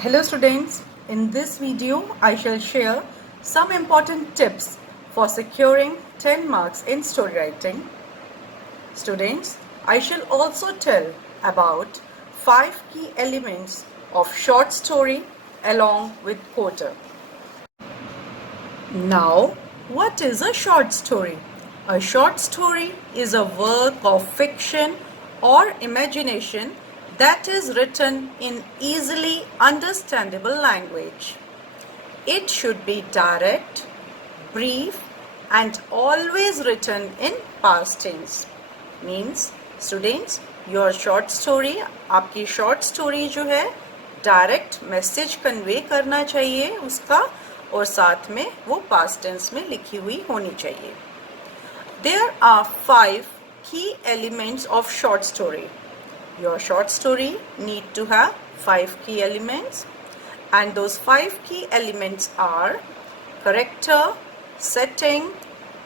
Hello students, in this video I shall share some important tips for securing 10 marks in story writing. Students, I shall also tell about 5 key elements of short story along with coda. Now, what is a short story? A short story is a work of fiction or imagination that is written in easily understandable language. It should be direct, brief, and always written in past tense. Means, students, your short story, आपकी short story जो है direct message convey करना चाहिए उसका और साथ में वो past tense में लिखी हुई होनी चाहिए. There are 5 key elements of short story. Your short story need to have 5 key elements, and those 5 key elements are character, setting,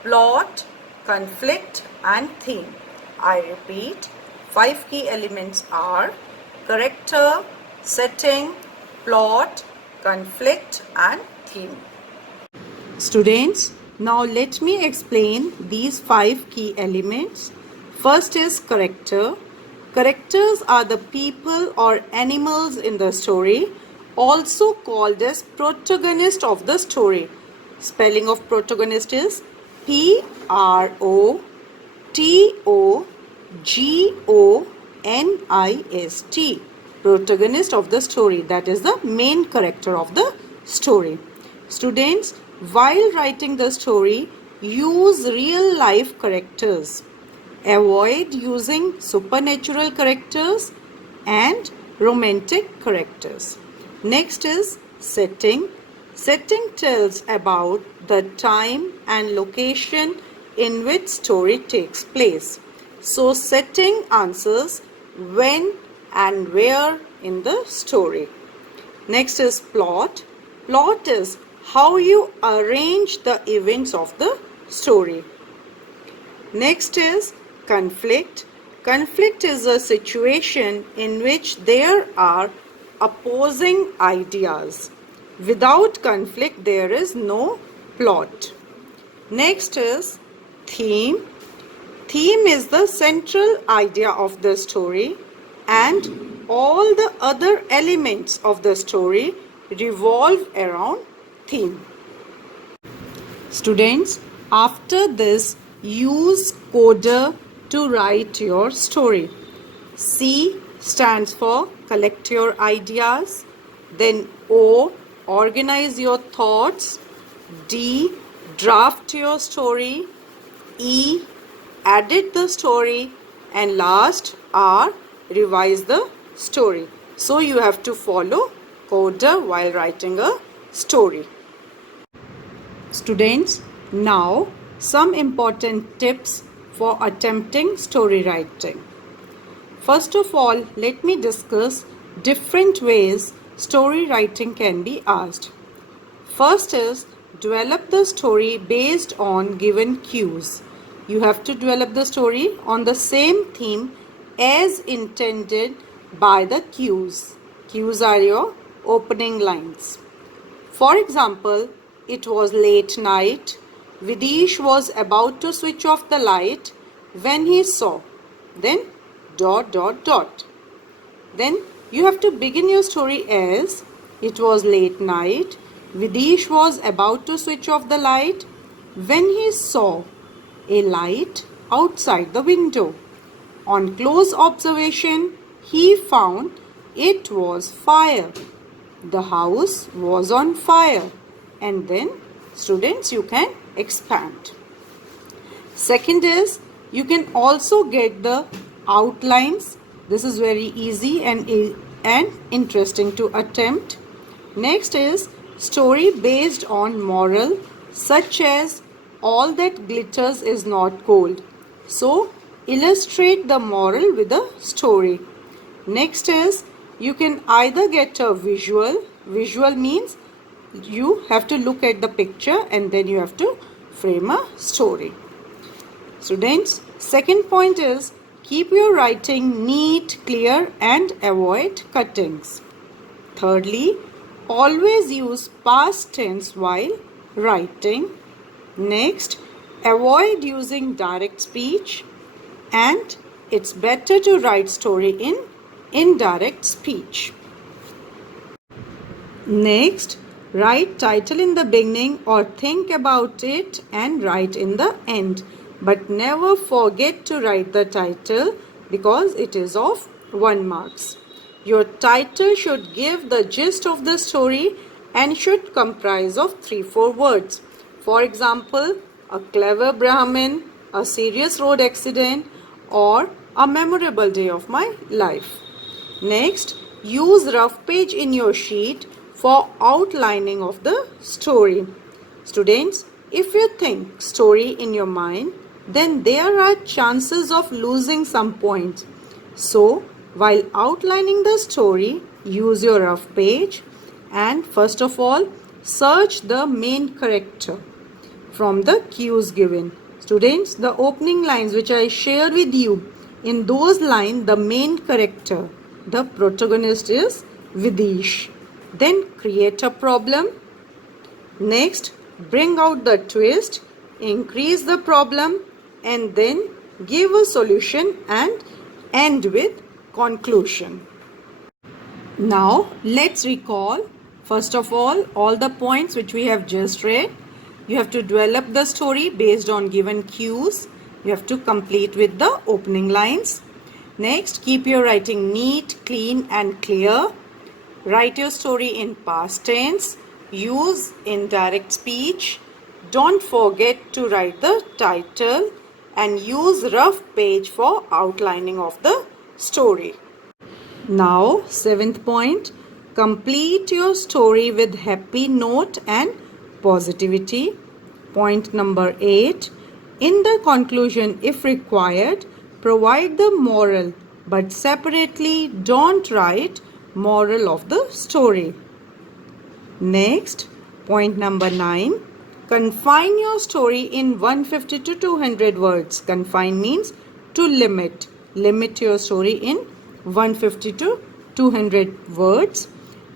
plot, conflict and theme. I repeat, 5 key elements are character, setting, plot, conflict and theme. Students, now let me explain these 5 key elements. First is character. Characters are the people or animals in the story, also called as protagonist of the story. Spelling of protagonist is Protogonist. Protagonist of the story, that is the main character of the story. Students, while writing the story, use real life characters. Avoid using supernatural characters and romantic characters. Next is setting. Setting tells about the time and location in which story takes place. So setting answers when and where in the story. Next is plot. Plot is how you arrange the events of the story. Next is conflict. Conflict is a situation in which there are opposing ideas. Without conflict, there is no plot. Next is theme. Theme is the central idea of the story, and all the other elements of the story revolve around theme. Students, after this, use coda to write your story. C stands for collect your ideas. Then O, organize your thoughts. D, draft your story. E, edit the story. And last, R, revise the story. So you have to follow coda while writing a story. Students, now some important tips for attempting story writing. First of all, let me discuss different ways story writing can be asked. First is develop the story based on given cues. You have to develop the story on the same theme as intended by the cues. Cues are your opening lines. For example, it was late night. Vidish was about to switch off the light when he saw. Then ... Then you have to begin your story as it was late night. Vidish was about to switch off the light when he saw a light outside the window. On close observation, he found it was fire. The house was on fire. And then, students, you can expand. Second is, you can also get the outlines. This is very easy and interesting to attempt. Next is story based on moral, such as all that glitters is not gold. So, illustrate the moral with a story. Next is, you can either get a visual. Visual means you have to look at the picture and then you have to frame a story. Students, second point is keep your writing neat, clear and avoid cuttings. Thirdly, always use past tense while writing. Next, avoid using direct speech, and it's better to write story in indirect speech. Next, write title in the beginning or think about it and write in the end. But never forget to write the title because it is of 1 marks. Your title should give the gist of the story and should comprise of 3-4 words. For example, a clever Brahmin, a serious road accident, or a memorable day of my life. Next, use rough page in your sheet for outlining of the story. Students, if you think story in your mind, then there are chances of losing some points. So, while outlining the story, use your rough page and first of all, search the main character from the cues given. Students, the opening lines which I shared with you, in those lines, the main character, the protagonist is Vidish. Then create a problem. Next, bring out the twist, increase the problem, and then give a solution and end with conclusion. Now, let's recall first of all the points which we have just read. You have to develop the story based on given cues. You have to complete with the opening lines. Next, keep your writing neat, clean and clear. Write your story in past tense. Use indirect speech. Don't forget to write the title and use rough page for outlining of the story. Now, 7th point, complete your story with happy note and positivity. Point number 8, in the conclusion, if required, provide the moral, but separately don't write moral of the story. Next, point number 9, confine your story in 150 to 200 words. Confine means to limit. Limit your story in 150 to 200 words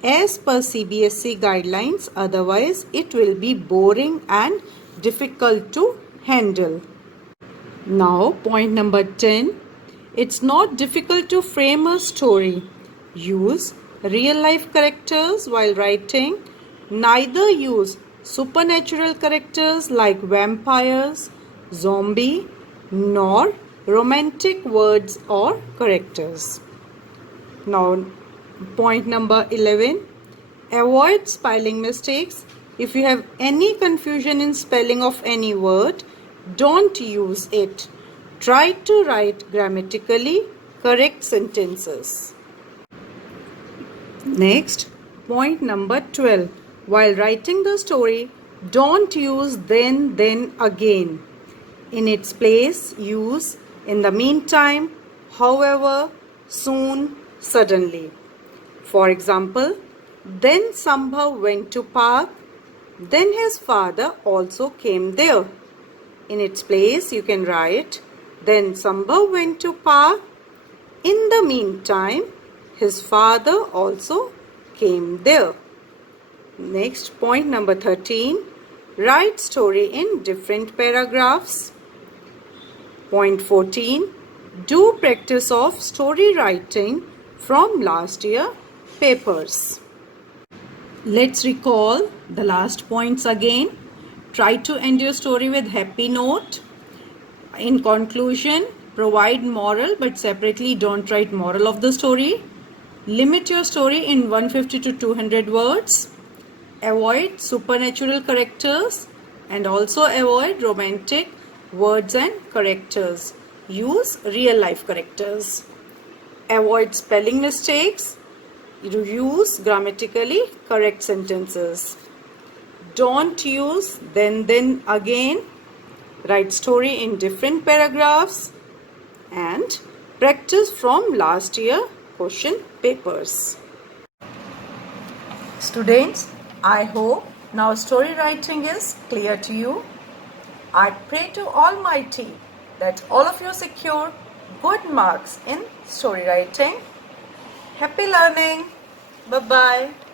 as per CBSE guidelines, otherwise it will be boring and difficult to handle. Now, point number 10, it's not difficult to frame a story. Use real life characters while writing. Neither use supernatural characters like vampires, zombie, nor romantic words or characters. Now, point number 11, avoid spelling mistakes. If you have any confusion in spelling of any word, don't use it. Try to write grammatically correct sentences. Next, point number 12, while writing the story, don't use then, again. In its place, use in the meantime, however, soon, suddenly. For example, then Sambhav went to park, then his father also came there. In its place, you can write, then Sambhav went to park, in the meantime, his father also came there. Next, point number 13, write story in different paragraphs. Point 14, do practice of story writing from last year papers. Let's recall the last points again. Try to end your story with happy note. In conclusion, provide moral but separately don't write moral of the story. Limit your story in 150 to 200 words. Avoid supernatural characters and also avoid romantic words and characters. Use real life characters. Avoid spelling mistakes. Use grammatically correct sentences. Don't use then, again. Write story in different paragraphs and practice from last year question papers. Students, I hope now story writing is clear to you. I pray to Almighty that all of you secure good marks in story writing. Happy learning! Bye-bye.